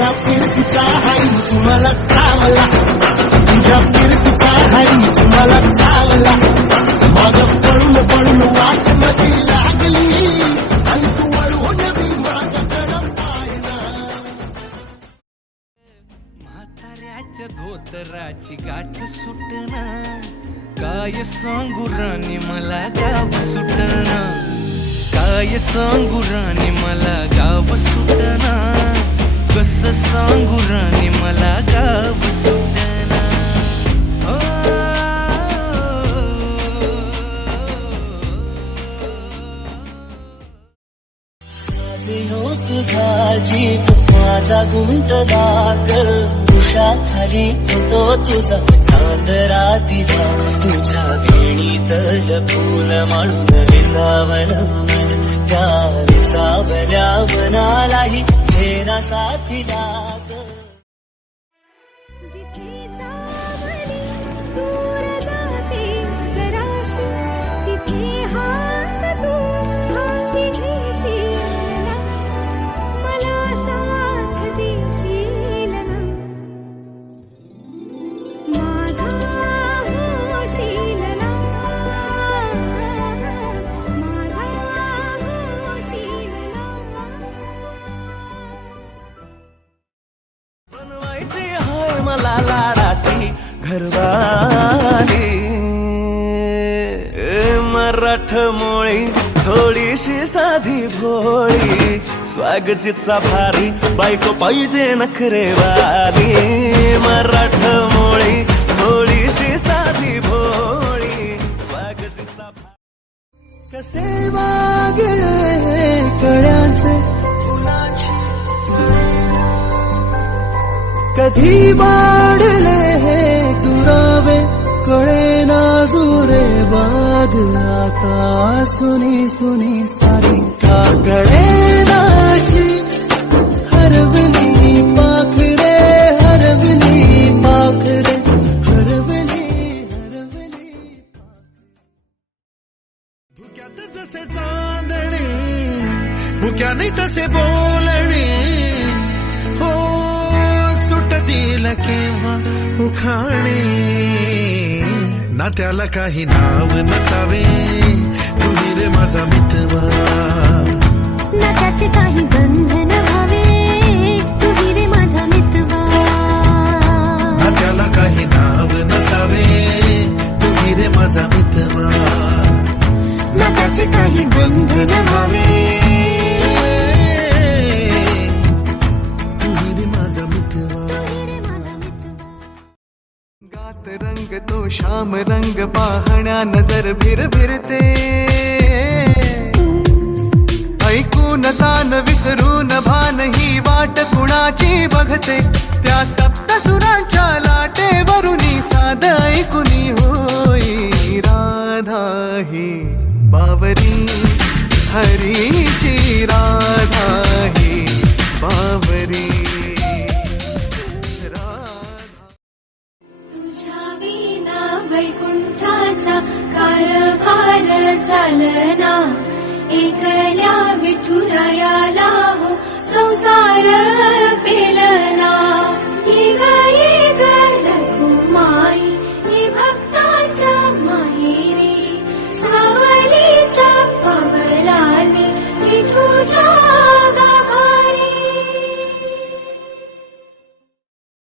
माझ्या फिरतीचा हाईच मला चावला, तुझ्या फिरतीचा हाईच मला चावला. माझं पळून पळून वाट माझी लागली आणि तू वळून मी माझ्याकडं पाहिला. म्हाताऱ्याच्या धोतराची गाठ सुटना, काय सांगू राणी मला गाव सुटना, काय सांगू राणी मला गाव सुटना, कसं सांगू राणी मला गाव सुटना. हो तुझा जीव माझा गुंतला ग, उषाखाली होतो तुझा चांदरा दिला, तुझ्या वेणीतल फूल माळून विसावलं मन, त्या विसावल्या मनालाही फेरा साथीला ग. मला लाडाची घरवाली मराठमोळी थोडीशी साधी भोळी, स्वागतीचा भारी बायको पाहिजे नखरेवाली. मराठमोळी थोडीशी साधी भोळी, स्वागतीचा भारी. कसे वागळे कळ्याचे फुलाची, कधी वाढले हे दुरावे कळे नाजुरे बाग, आता सुनी सुनी सारी का कळे नाशी हरवली पाखरे, हरवली पाखरे, हरवली हरवली. धुक्यात जसे चांदणे मुक्याने तसे बोलणे, हो सुटतील केव्हा उखाणे. ना त्याला काही नाव नसावे, तुम्ही रे माझा मितवा, ना त्याचे काही बंधन व्हावे, तुम्ही रे माझा मितवा. ना त्याला काही नाव नसावे, तुम्ही रे माझा मितवा, ना त्याचे काही बंधन व्हावे, रंग तो श्याम रंग पाहण्या नजर भिर भिरते, ऐकून तान विसरून भान ही वाट कुणाची बघते, त्या सप्तसुरांच्या लाटेवरुनी साध ऐकुनी होई राधा ही बावरी, हरीची राधा ही बावरी. वैकुंठाचा कारभार चालना, एकल्या विठुरायाला हो संसार पेला.